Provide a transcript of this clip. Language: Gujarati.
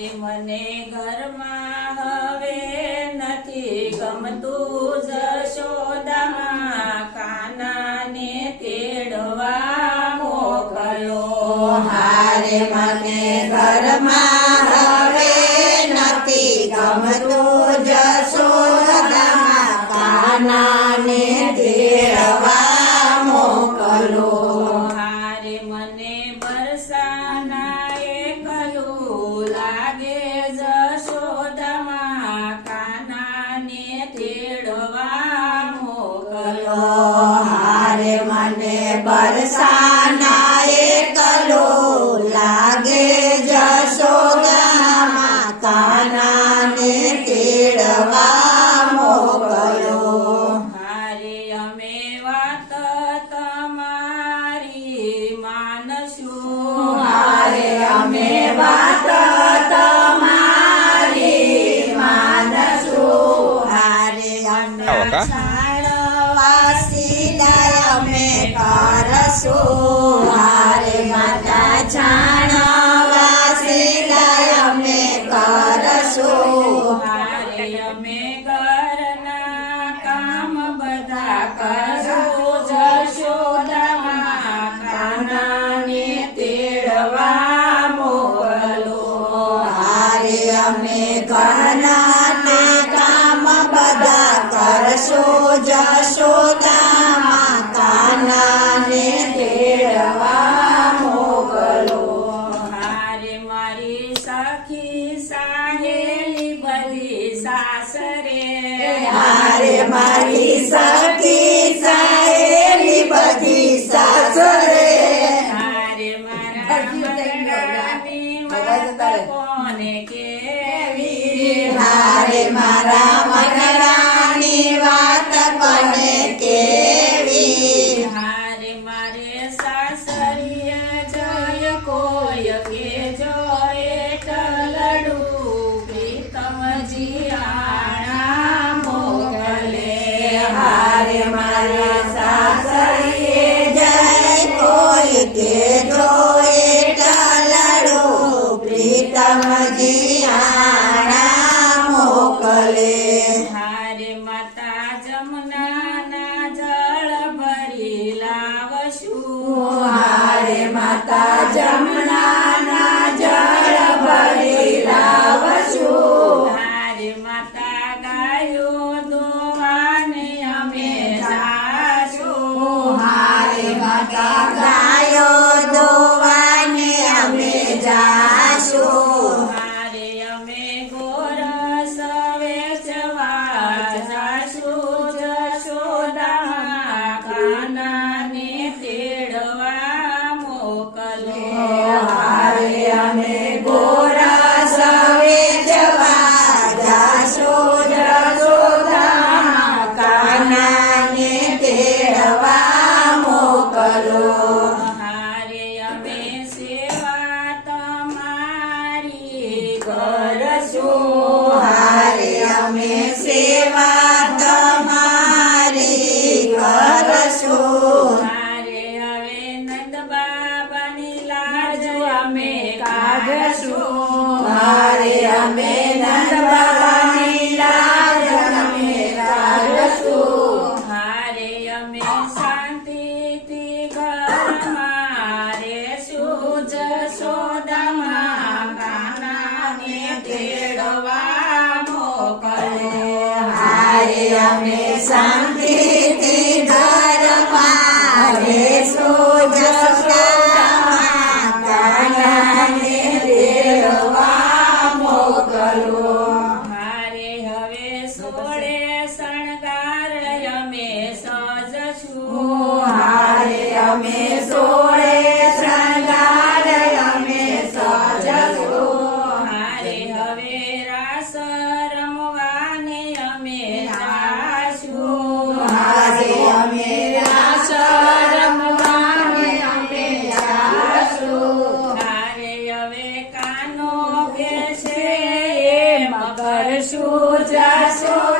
હારે મને ઘરમાં હવે નથી ગમતું જશોદામાં કાનાને તેડવા મોકલો. હારે મને ઘરમાં હવે નથી ગમતું જશોદામાં કાનાને તેડવા મોકલો. હારે મને બરસાના એકલું લાગે જશોદામાં કાનાને તેડવા મોકલો. હારે મને બરસાના એકલું લાગે જશોદામાં કાનાને તેડવા મોકલો. હારે અમે વાત તમારી માનશું. હારે અમે વાત તમારી માનશું. હારે અમે જાણવા સિવાય અમે કરશું. હારે માતા જાણવા સિવાય અમે કરશું. હારે અમે ઘરના કામ બધા કરશું જશોદામાં કાનાને તેડવા મોકલો. હારે અમે ઘરના તે કામ બધા કરશું જશોદામાં કાનાને તેડવા મોકલો. હારે મારી સખી સાહેલી બધી સાસરે. હારે મારી સખી સહેલી બધી સાસરે. હારે મારા મરણાની વાત કોને કેવી. હારે મારા મનરાની વાત કોને કેવી. હારે મારે સાસરીએ જય કોઈ કે જોએ ટલડું પ્રીતમજી આણા મોકલે. હારે મારે સાસરીએ જય કોઈ કે જોએ ટલડું પ્રીતમજી આણા મોકલે. હારે માતા જમનાના જળ ભરી લાવશું. હારે માતા જમનાના જળ ભરી લાવશું. હારે માતા ગાયો દોવાને અમે જાશું. હારે માતા ગાયો દોવાને અમે જાશું. હારે અમે ગોરસ વેચવા જાશું જશોદામાં કાનાને તેડવા મોકલો. હારે અમે ગોરસ વેચવા જાશું જશોદામાં કાનાને તેડવા મોકલો. હારે અમે સેવા તમારી કરશું. હારે અમે સેવા તમારી કરશું. હારે હવે નંદ બાબાની લાજ અમે કાઢશું. હારે અમે નંદ બાબાની લાજ અમે કાઢશું. હારે અમે શાંતિથી ઘરમાં રહેશું જશોદામાં કાનાને તેડવા મોકલો. હારે અમે શાંતિથી ઘરમાં રહેશું જશોદામાં કાનાને તેડવા મોકલો. હારે હવે સોળે શણગાર અમે સજશું. હારે અમે સોળે શણગાર અમે સજશું. હારે હવે રાસ રમવાને અમે જાશું. હારે અમે રાસ રમવાને અમે જાશું. હારે હવે કાનો બેસે એમ કરશું જશોદામાં